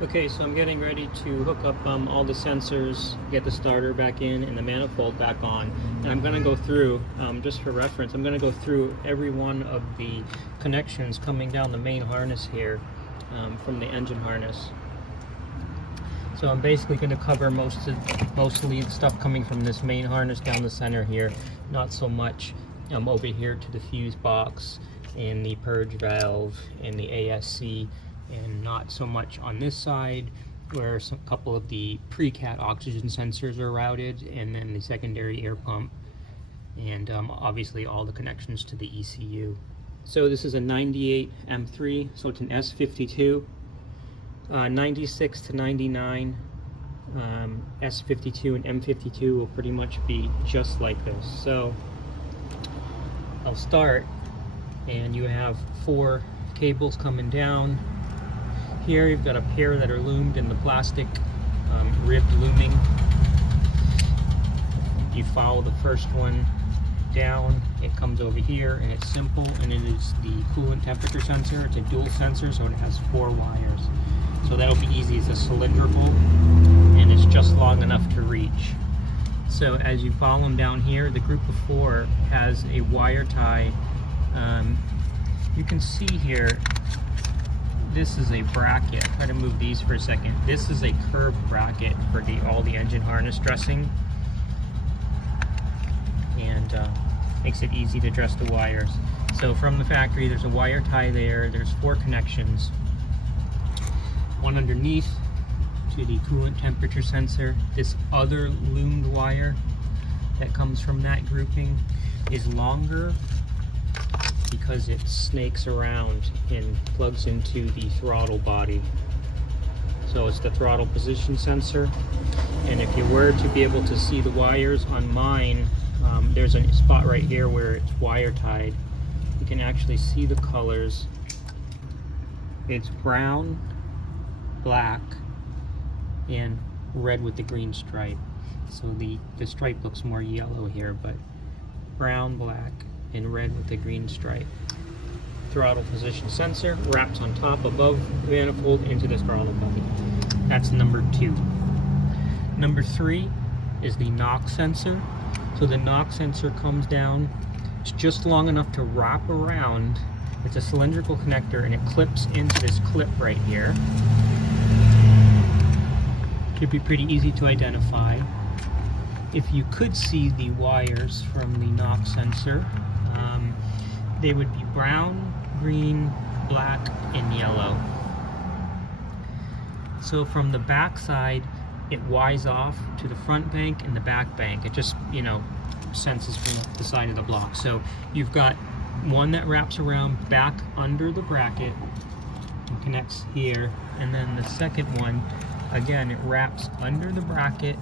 Okay, so I'm getting ready to hook up all the sensors, get the starter back in and the manifold back on. And I'm going to go through, just for reference, I'm going to go through every one of the connections coming down the main harness here from the engine harness. So I'm basically going to cover mostly the stuff coming from this main harness down the center here, not so much over here to the fuse box and the purge valve and the ASC, and not so much on this side where a couple of the pre-cat oxygen sensors are routed, and then the secondary air pump, and obviously all the connections to the ECU. So this is a 98 M3, so it's an S52. 96 to 99 S52 and M52 will pretty much be just like this. So I'll start, and you have 4 cables coming down. Here you've got a pair that are loomed in the plastic ribbed looming. You follow the first one down, it comes over here, and it's simple, and it is the coolant temperature sensor. It's a dual sensor, so it has 4 wires. So that'll be easy. It's a cylindrical, and it's just long enough to reach. So as you follow them down here, the group of 4 has a wire tie. You can see here, this is a bracket. Try to move these for a second. This is a curved bracket for all the engine harness dressing, and makes it easy to dress the wires. So from the factory, there's a wire tie there. There's 4 connections. One underneath to the coolant temperature sensor. This other loomed wire that comes from that grouping is longer because it snakes around and plugs into the throttle body. So it's the throttle position sensor. And if you were to be able to see the wires on mine, there's a spot right here where it's wire tied. You can actually see the colors. It's brown, black, and red with the green stripe. So the stripe looks more yellow here, but brown, black, and red with the green stripe. Throttle position sensor wraps on top above the manifold into the throttle body. That's number 2. Number 3 is the knock sensor. So the knock sensor comes down. It's just long enough to wrap around. It's a cylindrical connector, and it clips into this clip right here. Should be pretty easy to identify. If you could see the wires from the knock sensor, they would be brown, green, black, and yellow. So from the back side, it wires off to the front bank and the back bank. It just, senses from the side of the block. So you've got one that wraps around back under the bracket and connects here, and then the second one, again, it wraps under the bracket,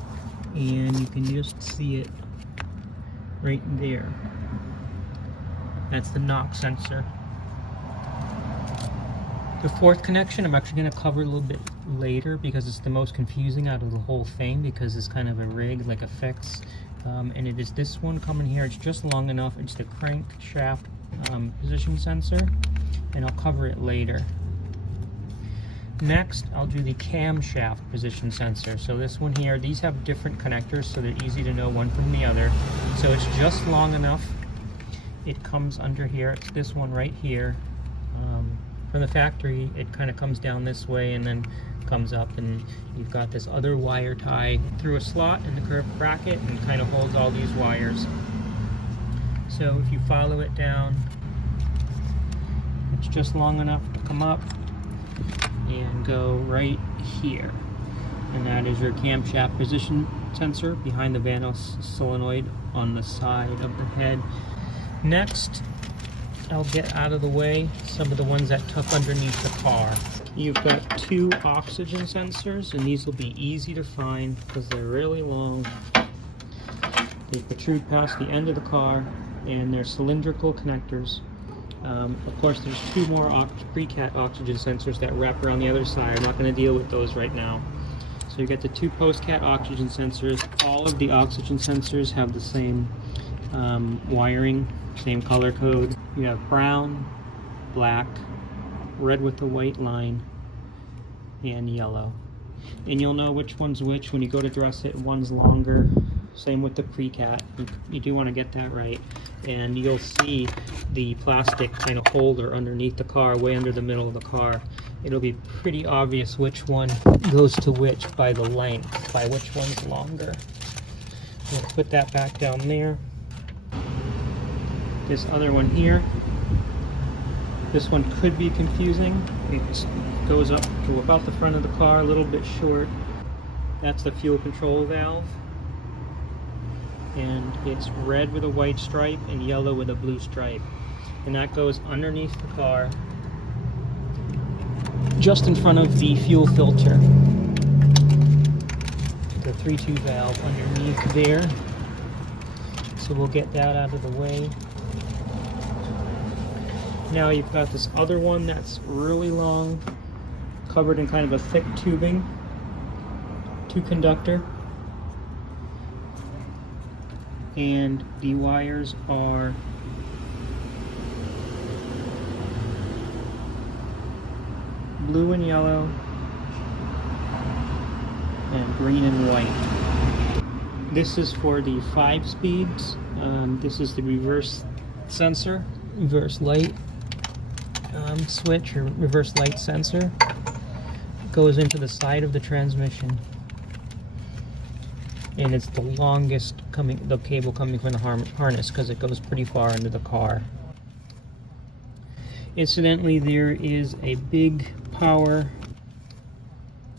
and you can just see it right there. That's the knock sensor. The 4th connection I'm actually going to cover a little bit later because it's the most confusing out of the whole thing, because it's kind of a rig, like a fix. And it is this one coming here. It's just long enough. It's the crankshaft position sensor, and I'll cover it later. Next, I'll do the camshaft position sensor. So this one here, these have different connectors, so they're easy to know one from the other. So it's just long enough. It comes under here. It's this one right here. From the factory, it kind of comes down this way and then comes up, and you've got this other wire tie through a slot in the curved bracket and kind of holds all these wires. So if you follow it down, it's just long enough to come up and go right here, and that is your camshaft position sensor behind the Vanos solenoid on the side of the head. Next, I'll get out of the way some of the ones that tuck underneath the car. You've got 2 oxygen sensors, and these will be easy to find because they're really long. They protrude past the end of the car, and they're cylindrical connectors. Of course, there's 2 more pre-cat oxygen sensors that wrap around the other side. I'm not going to deal with those right now. So you get the 2 post-cat oxygen sensors. All of the oxygen sensors have the same wiring, same color code. You have brown, black, red with the white line, and yellow. And you'll know which one's which when you go to dress it. One's longer. Same with the pre-cat. You do want to get that right. And you'll see the plastic kind of holder underneath the car, way under the middle of the car. It'll be pretty obvious which one goes to which by the length, by which one's longer. We'll put that back down there. This other one here, this one could be confusing. It goes up to about the front of the car, a little bit short. That's the fuel control valve. And it's red with a white stripe and yellow with a blue stripe. And that goes underneath the car, just in front of the fuel filter. The 3-2 valve underneath there. So we'll get that out of the way. Now you've got this other one that's really long, covered in kind of a thick tubing, 2-conductor. And the wires are blue and yellow and green and white. This is for the 5 speeds. This is the reverse sensor, reverse light switch, or reverse light sensor. It goes into the side of the transmission. And it's the longest the cable coming from the harness, because it goes pretty far into the car. Incidentally, there is a big power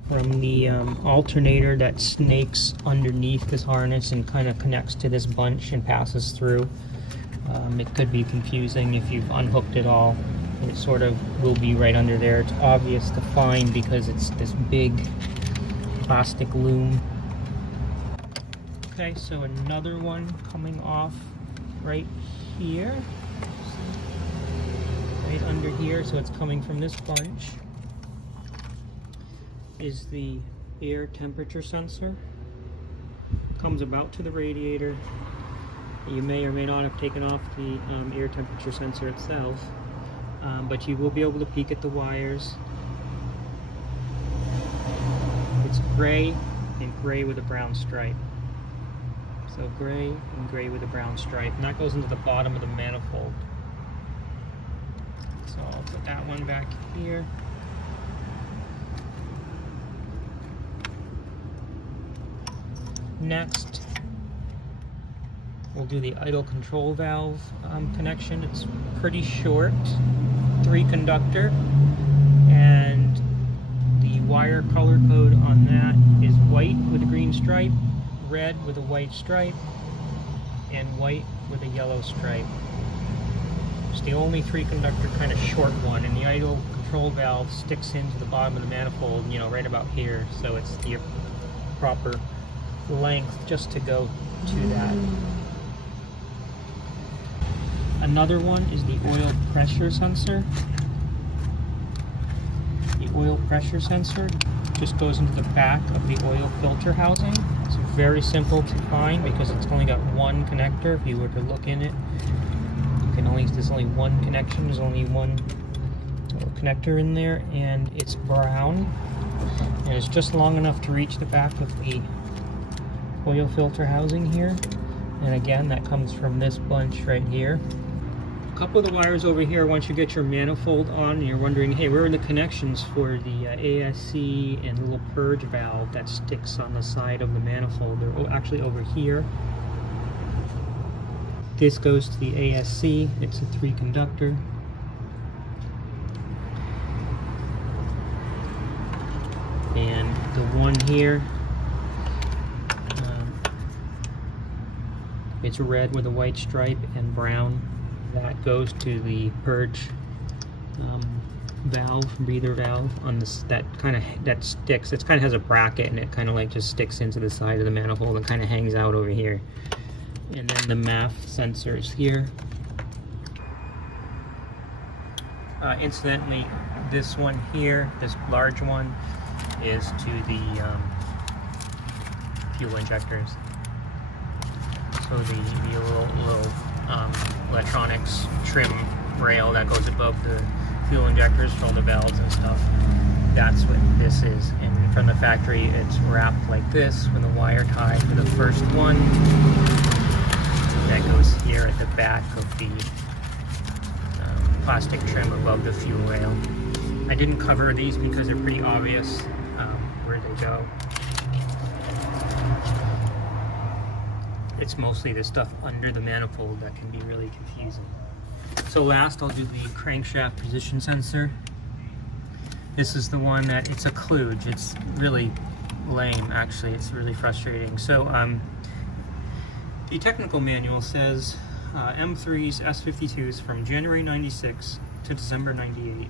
from the alternator that snakes underneath this harness and kind of connects to this bunch and passes through. It could be confusing if you've unhooked it all. It sort of will be right under there. It's obvious to find because it's this big plastic loom. Okay, so another one coming off right here, right under here, so it's coming from this bunch, is the air temperature sensor. Comes about to the radiator. You may or may not have taken off the air temperature sensor itself, but you will be able to peek at the wires. It's gray and gray with a brown stripe. So gray and gray with a brown stripe, and that goes into the bottom of the manifold. So I'll put that one back here. Next, we'll do the idle control valve connection. It's pretty short, 3-conductor, and the wire color code on that is white with a green stripe, red with a white stripe, and white with a yellow stripe. It's the only 3-conductor kind of short one, and the idle control valve sticks into the bottom of the manifold, you know, right about here, so it's the proper length just to go to that. Another one is the oil pressure sensor. The oil pressure sensor just goes into the back of the oil filter housing. It's very simple to find because it's only got one connector. If you were to look in it, you can there's only one connection, there's only one connector in there, and it's brown. And it's just long enough to reach the back of the oil filter housing here. And again, that comes from this bunch right here. A couple of the wires over here, once you get your manifold on and you're wondering, hey, where are the connections for the ASC and the little purge valve that sticks on the side of the manifold? They're actually over here. This goes to the ASC. It's a 3-conductor. And the one here, it's red with a white stripe and brown. That goes to the purge valve, breather valve on this. That sticks. It kind of has a bracket, and it kind of like just sticks into the side of the manifold and kind of hangs out over here. And then the MAF sensors here. Incidentally, this one here, this large one, is to the fuel injectors. So the little electronics trim rail that goes above the fuel injectors for all the valves and stuff. that's what this is. And from the factory, it's wrapped like this with a wire tie to the first one. That goes here at the back of the plastic trim above the fuel rail. I didn't cover these because they're pretty obvious where they go. It's mostly the stuff under the manifold that can be really confusing. So last, I'll do the crankshaft position sensor. This is the one that, it's a kludge. It's really lame, actually. It's really frustrating. So the technical manual says M3s, S52s from January 96 to December 98.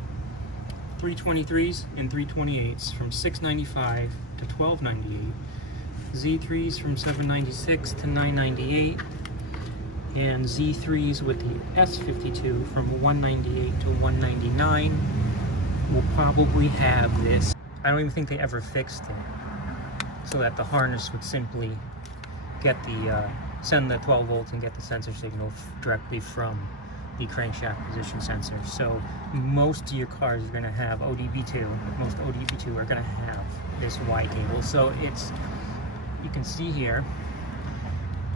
323s and 328s from 695 to 1298. Z3s from 796 to 998. And Z3s with the S52 from 198 to 199 will probably have this. I don't even think they ever fixed it, so that the harness would simply get the send the 12 volts and get the sensor signal directly from the crankshaft position sensor. So most of your cars are going to have ODB2. Most ODB2 are going to have this Y cable. So it's, you can see here,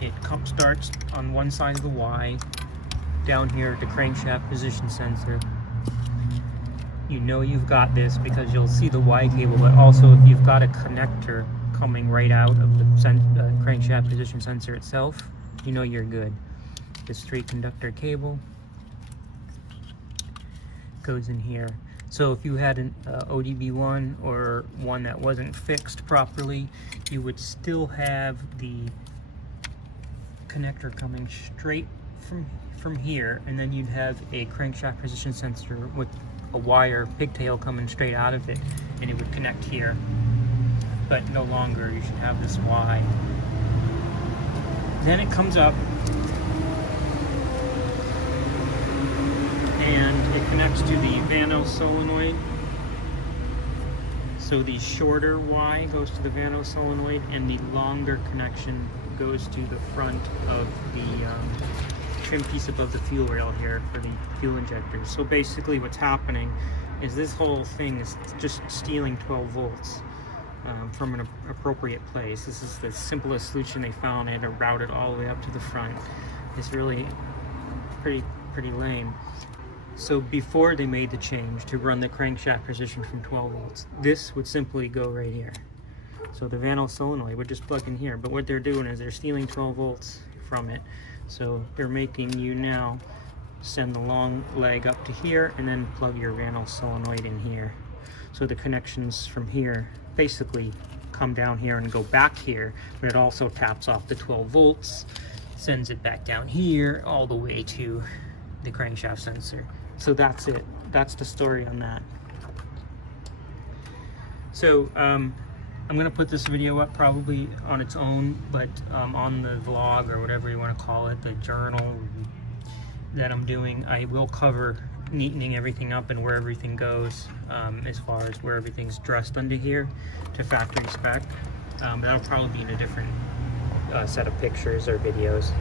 it starts on one side of the Y, down here at the crankshaft position sensor. You know you've got this because you'll see the Y cable, but also if you've got a connector coming right out of the crankshaft position sensor itself, you know you're good. This 3-conductor cable goes in here. So if you had an ODB1 or one that wasn't fixed properly, you would still have the connector coming straight from here, and then you'd have a crankshaft position sensor with a wire pigtail coming straight out of it, and it would connect here. But no longer. You should have this Y. Then it comes up and it connects to the Vano solenoid. So the shorter Y goes to the Vano solenoid, and the longer connection goes to the front of the trim piece above the fuel rail here for the fuel injectors. So basically what's happening is this whole thing is just stealing 12 volts from an appropriate place. This is the simplest solution they found. They had to route it all the way up to the front. It's really pretty lame. So before they made the change to run the crankshaft position from 12 volts, this would simply go right here. So the Vano solenoid would just plug in here, but what they're doing is they're stealing 12 volts from it. So they're making you now send the long leg up to here and then plug your Vano solenoid in here. So the connections from here basically come down here and go back here, but it also taps off the 12 volts, sends it back down here all the way to the crankshaft sensor. So that's it. That's the story on that. So I'm going to put this video up probably on its own, but on the vlog or whatever you want to call it, the journal that I'm doing, I will cover neatening everything up and where everything goes, as far as where everything's dressed under here to factory spec. That'll probably be in a different set of pictures or videos.